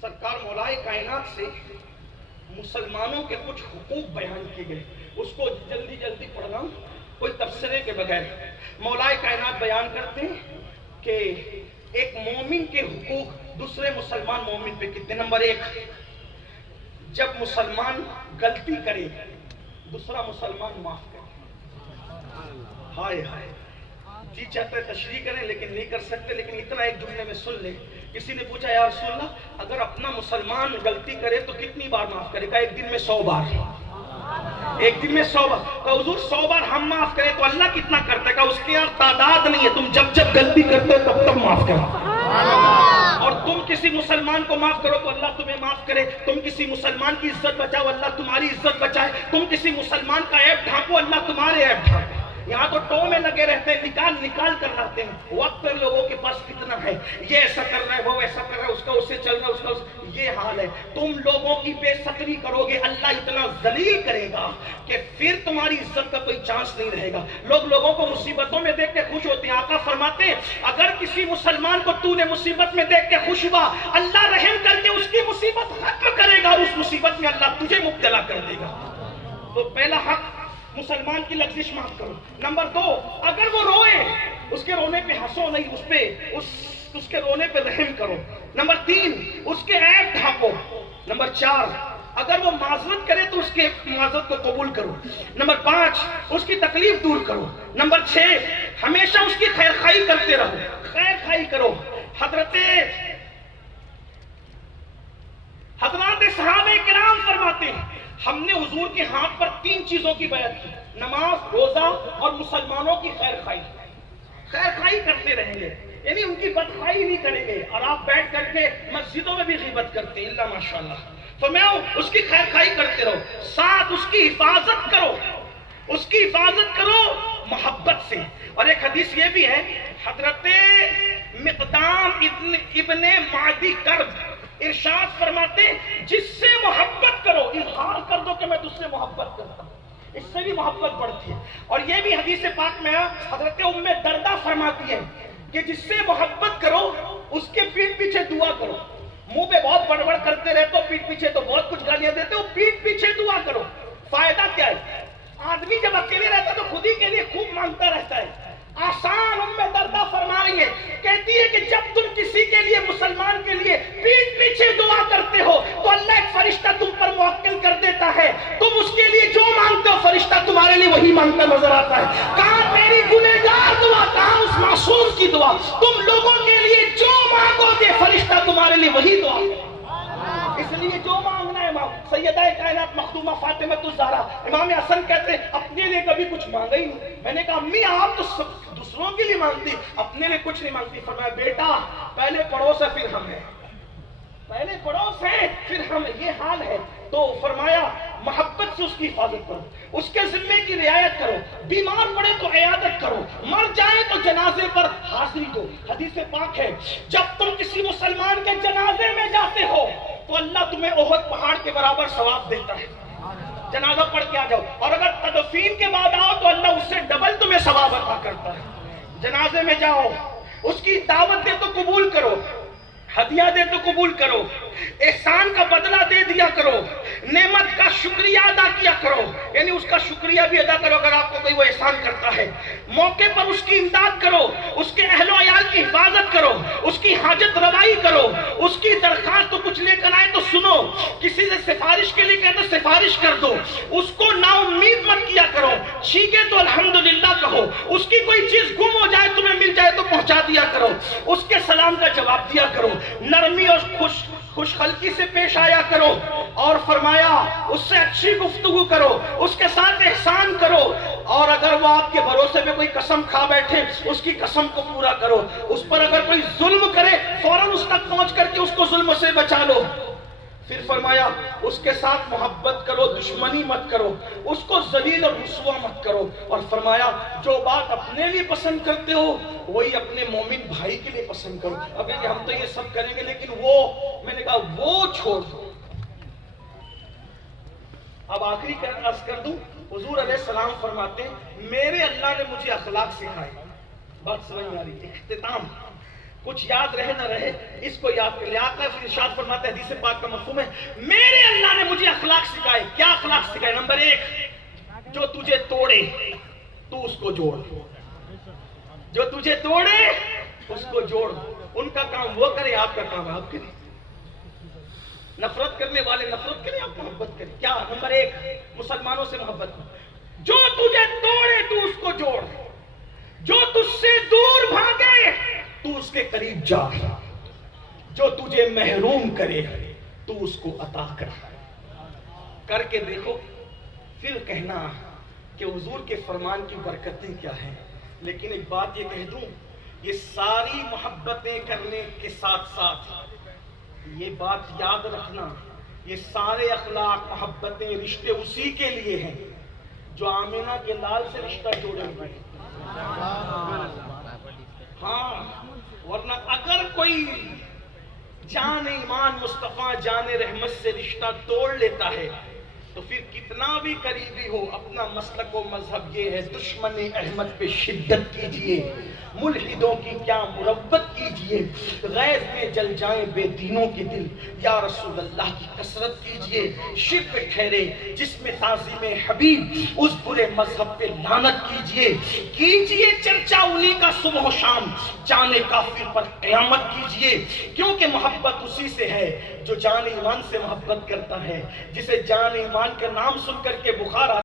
سرکار مولا کائنات سے مسلمانوں کے کچھ حقوق بیان کیے گئے، اس کو جلدی جلدی پڑھ رہا ہوں کوئی تبصرے کے بغیر۔ مولا کائنات بیان کرتے ہیں کہ ایک مومن کے حقوق دوسرے مسلمان مومن پہ کتنے۔ نمبر 1، جب مسلمان غلطی کرے دوسرا مسلمان معاف کرے۔ ہائے ہائے، جی چاہتا ہے تشریح کریں لیکن نہیں کر سکتے، لیکن اتنا ایک جملے میں سن لیں۔ کسی نے پوچھا یا رسول اللہ اگر اپنا مسلمان غلطی کرے تو کتنی بار معاف کرے گا؟ ایک دن میں 100 بار۔ ایک دن میں 100 بار۔ تو حضور 100 بار ہم معاف کریں تو اللہ کتنا کرتا ہے؟ کہ اس کے یہاں تعداد نہیں ہے، تم جب جب غلطی کرتے ہو تب تب معاف کرو۔ اور تم کسی مسلمان کو معاف کرو تو اللہ تمہیں معاف کرے۔ تم کسی مسلمان کی عزت بچاؤ اللہ تمہاری عزت بچائے۔ تم کسی مسلمان کا عیب ڈھانپو اللہ تمہارے عیب ڈھانپے۔ یہاں تو ٹو میں لگے رہتے ہیں، نکال کر لاتے ہیں۔ وقت لوگوں کے پاس کتنا ہے، یہ ایسا کر رہا ہے وہ ایسا کر رہا ہے، اس کا اس سے چل رہا ہے، اس کا یہ حال ہے۔ تم لوگوں کی بے صبری کرو گے اللہ اتنا ذلیل کرے گا کہ پھر تمہاری عزت کا کوئی چانس نہیں رہے گا۔ لوگ لوگوں کو مصیبتوں میں دیکھ کے خوش ہوتے ہیں۔ آقا فرماتے ہیں اگر کسی مسلمان کو تو نے مصیبت میں دیکھ کے خوش ہوا، اللہ رحم کر کے اس کی مصیبت ختم کرے گا اور اس مصیبت میں اللہ تجھے مبتلا کر دے گا۔ تو پہلا حق مسلمان کی لغزش معاف کرو۔ نمبر 2، اگر وہ روئے اس کے رونے پہ ہنسو نہیں، اس کے رونے پہ رحم کرو۔ نمبر 3، اس کے عیب ڈھانپو۔ نمبر 4، اگر وہ معذرت کرے تو اس کے معذرت کو قبول کرو۔ نمبر 5، اس کی تکلیف دور کرو۔ نمبر 6، ہمیشہ اس کی خیر خواہی کرتے رہو، خیر خواہی کرو۔ حضرات صحابہ کرام فرماتے ہیں ہم نے حضور کے ہاتھ پر 3 چیزوں کی بیعت کی، نماز، روزہ اور مسلمانوں کی خیر خواہی۔ خیر خواہی کرتے رہیں گے، یعنی ان کی بدخواہی نہیں کریں گے۔ اور آپ بیٹھ کر کے مسجدوں میں بھی غیبت کرتے ہیں، اللہ ماشاءاللہ۔ فرمایا اس کی خیر خواہی کرتے رہو، ساتھ اس کی حفاظت کرو، اس کی حفاظت کرو محبت سے۔ اور ایک حدیث یہ بھی ہے، حضرت مقدام ابن معدی کرب ارشاد فرماتے جس سے محبت کرو اظہار کر دو کہ میں تجھ سے محبت کرتا ہوں، اس سے بھی محبت بڑھتی ہے۔ اور یہ بھی حدیث پاک میں حضرت ام دردہ فرماتی ہے کہ جس سے محبت کرو اس کے پیٹھ پیچھے دعا کرو۔ منہ پہ بہت بڑبڑ کرتے رہتے ہو، پیٹھ پیچھے تو بہت کچھ گالیاں دیتے ہو، پیٹھ پیچھے دعا کرو۔ فائدہ کیا ہے؟ آدمی جب اکیلے رہتا تو خود ہی کے لیے خوب مانگتا رہتا ہے۔ آسان ام دردہ فرما رہی ہے، کہتی ہے کہ جب تم کسی کے لیے مسلمان کے لیے پیٹھ پیچھے دعا کرتے ہو تو اللہ ایک فرشتہ تم پر موکل کر دیتا ہے، تم اس کے لیے جو مانگتے ہو فرشتہ تمہارے لیے وہی مانگتا نظر آتا ہے۔ کہاں میری گنہگار دعا، کہاں اس معصوم کی دعا؟ تم لوگوں کے لیے جو مانگو گے فرشتہ تمہارے لیے وہی دعا۔ اس لیے جو مانگنا ہے سیدہ کائنات مخدومہ فاطمہ الزہرا امام حسن کہتے ہیں اپنے لیے کبھی کچھ مانگا ہی نہیں۔ میں نے کہا امی آپ تو دوسروں کے لیے مانگتی، اپنے لیے کچھ نہیں مانگتی۔ فرمایا بیٹا پہلے پڑوس ہے پھر ہم ہیں، پہلے پڑوس ہے پھر ہم، یہ حال ہے۔ تو فرمایا محبت سے اس کی حفاظت کرو، اس کے ذمے کی رعایت کرو، بیمار پڑے تو عیادت کرو، مر جائے تو جنازے پر حاضری دو۔ حدیث پاک ہے جب تم کسی مسلمان کے جنازے میں جاتے ہو تو اللہ تمہیں احد پہاڑ کے برابر ثواب دیتا ہے۔ جنازہ پڑھ کے آ جاؤ، اور اگر تدفین کے بعد آؤ تو اللہ اس سے ڈبل تمہیں ثواب عطا کرتا ہے۔ جنازے میں جاؤ، اس کی دعوت دے تو قبول کرو، ہدیہ دے تو قبول کرو، احسان کا بدلہ دے دیا کرو، نعمت کا شکریہ ادا کیا کرو، یعنی اس کا شکریہ بھی ادا کرو اگر آپ کو کوئی وہ احسان کرتا ہے۔ موقع پر اس کی امداد کرو، اس کے اہل و عیال کی حفاظت کرو، اس کی حاجت روائی کرو، اس کی درخواست تو کچھ لے کر آئے تو سنو، کسی سے سفارش کے لیے کہے تو سفارش کر دو، اس کو نا امید مت کیا کرو، ٹھیک ہے تو الحمدللہ کہو، اس کی کوئی چیز گم ہو جائے تمہیں مل جائے تو پہنچا دیا کرو، اس کے سلام کا جواب دیا کرو، نرمی اور خوش خلقی سے پیش آیا کرو۔ اور فرمایا اس سے اچھی گفتگو کرو، اس کے ساتھ احسان کرو، اور اگر وہ آپ کے بھروسے میں کوئی قسم کھا بیٹھے اس کی قسم کو پورا کرو، اس پر اگر کوئی ظلم کرے فوراً اس تک پہنچ کر کے اس کو ظلم سے بچا لو۔ پھر فرمایا اس کے ساتھ محبت کرو، دشمنی مت کرو، اس کو ذلیل اور رسوا مت کرو، اور فرمایا جو بات اپنے لیے پسند کرتے ہو وہی اپنے مومن بھائی کے لیے پسند کرو۔ اب کہ ہم تو یہ سب کریں گے لیکن وہ، میں نے کہا وہ چھوڑ دو۔ اب آخری عرض کر دوں، حضور علیہ السلام فرماتے ہیں میرے اللہ نے مجھے اخلاق سکھائے، بات سمجھ میں آ رہی ہے؟ اختتام کچھ یاد رہے نہ رہے اس کو یاد کر لیا. آقا پھر ارشاد فرماتے ہیں، حدیث پاک کا مفہوم ہے، میرے اللہ نے مجھے اخلاق سکھائے. کیا اخلاق سکھائے؟ نمبر 1، جو تجھے توڑے تو اس کو جوڑ. جو تجھے توڑے اس کو جوڑ. ان کا کام وہ کرے، آپ کا کام آپ کریں. نفرت کرنے والے نفرت کریں، آپ محبت کریں. کیا؟ نمبر 1، مسلمانوں سے محبت. جو تجھے توڑے تو اس کو جوڑ. جو تجھ سے دور بھاگے تو اس کے قریب جا. جو تجھے محروم کرے تو اس کو عطا کر کے دیکھو، پھر کہنا کہ حضور کے فرمان کی برکتیں کیا ہیں. لیکن ایک بات یہ کہہ دوں، یہ ساری محبتیں کرنے کے ساتھ ساتھ یہ بات یاد رکھنا، یہ سارے اخلاق، محبتیں، رشتے اسی کے لیے ہیں جو آمینہ کے لال سے رشتہ جوڑے ہوئے ہیں. ہاں، ورنہ اگر کوئی جان ایمان مصطفیٰ جان رحمت سے رشتہ توڑ لیتا ہے تو پھر کتنا بھی قریبی ہو، اپنا مسلک و مذہب یہ ہے، دشمن احمد پہ شدت کیجئے، ملحدوں کی کیا مربت کیجئے، غیظ میں جل جائیں بے دینوں کے دل، یا رسول اللہ کی کثرت کیجئے. شرک ٹھہرے جس میں تعظیم حبیب، اس برے مذہب پہ لعنت کیجئے چرچا انہی کا صبح و شام، جانے کافر پر قیامت کیجئے. کیونکہ محبت اسی سے ہے جو جان ایمان سے محبت کرتا ہے، جسے جان ایمان کا نام سن کر کے بخار آتا